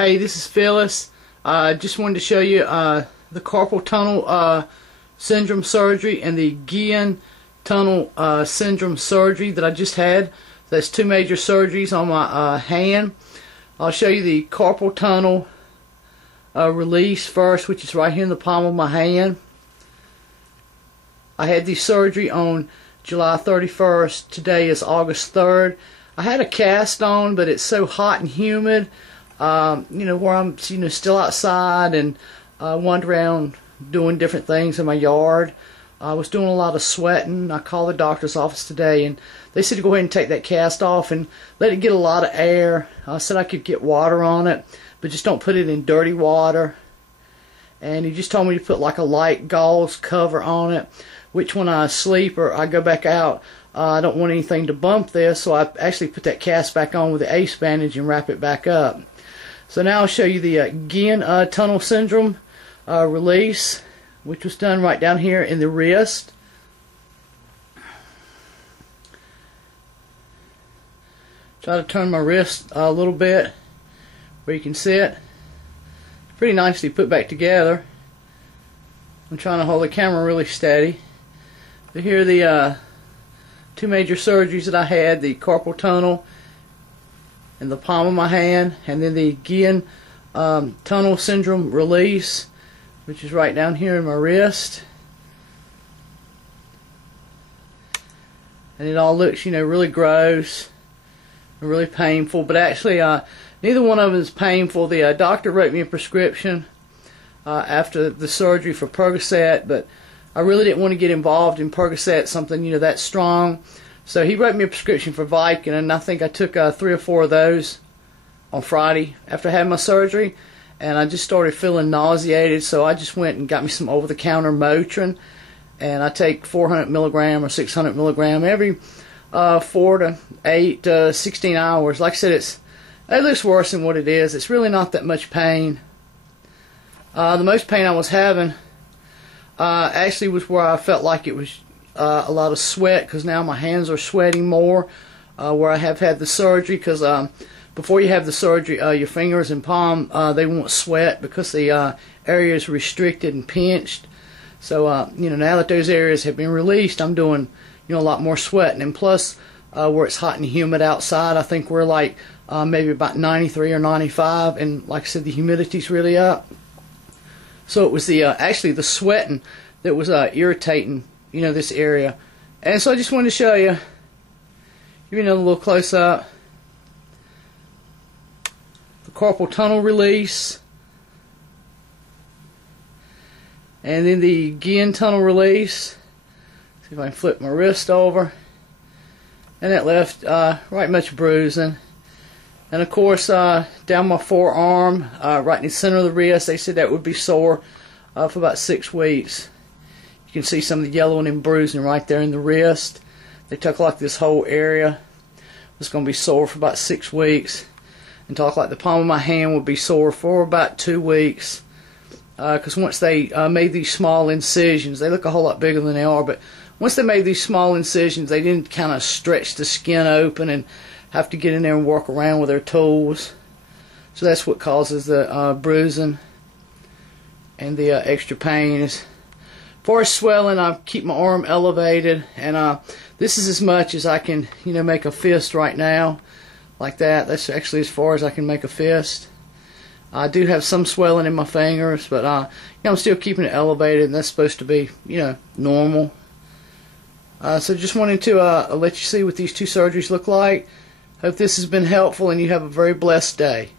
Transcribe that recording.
Hey, this is Phyllis. Just wanted to show you the carpal tunnel syndrome surgery and the Guyon tunnel syndrome surgery that I just had. That's two major surgeries on my hand. I'll show you the carpal tunnel release first, which is right here in the palm of my hand. I had the surgery on July 31st. Today is August 3rd. I had a cast on, but it's so hot and humid, where I'm still outside and wander around doing different things in my yard. I was doing a lot of sweating. I called the doctor's office today and they said to go ahead and take that cast off and let it get a lot of air. I said I could get water on it, but just don't put it in dirty water. And he just told me to put like a light gauze cover on it, which when I sleep or I go back out, I don't want anything to bump this, so I actually put that cast back on with the ace bandage and wrap it back up. So now I'll show you the Guyon tunnel syndrome release, which was done right down here in the wrist. Try to turn my wrist a little bit where you can see it. Pretty nicely put back together. I'm trying to hold the camera really steady. So here are the two major surgeries that I had, the carpal tunnel in the palm of my hand, and then the Guyon tunnel syndrome release, which is right down here in my wrist. And it all looks, really gross and really painful, but actually neither one of them is painful. The doctor wrote me a prescription after the surgery for Percocet, but I really didn't want to get involved in Percocet, something that strong. So he wrote me a prescription for Vicodin, and I think I took 3 or 4 of those on Friday after having my surgery, and I just started feeling nauseated, so I just went and got me some over-the-counter Motrin, and I take 400 milligram or 600 milligram every 4 to 8 to 16 hours. Like I said, it looks worse than what it is. It's really not that much pain. The most pain I was having actually was where I felt like it was a lot of sweat, because now my hands are sweating more where I have had the surgery, because before you have the surgery your fingers and palm they won't sweat because the area is restricted and pinched. So now that those areas have been released, I'm doing a lot more sweating, and plus where it's hot and humid outside, I think we're like maybe about 93 or 95, and like I said, the humidity's really up. So it was the actually the sweating that was irritating this area. And so I just wanted to show you, give you another little close up, the carpal tunnel release, and then the Guyon tunnel release. See if I can flip my wrist over, and that left right much bruising. And of course down my forearm, right in the center of the wrist, they said that would be sore for about 6 weeks. You can see some of the yellowing and bruising right there in the wrist. They took like this whole area was going to be sore for about 6 weeks, and talk like the palm of my hand would be sore for about 2 weeks, because once they made these small incisions, they look a whole lot bigger than they are, but once they made these small incisions, they didn't kind of stretch the skin open and have to get in there and work around with their tools. So that's what causes the bruising and the extra pain. As far as swelling, I keep my arm elevated, and this is as much as I can make a fist right now, like that. That's actually as far as I can make a fist. I do have some swelling in my fingers, but I'm still keeping it elevated, and that's supposed to be normal. So just wanted to let you see what these two surgeries look like. Hope this has been helpful, and you have a very blessed day.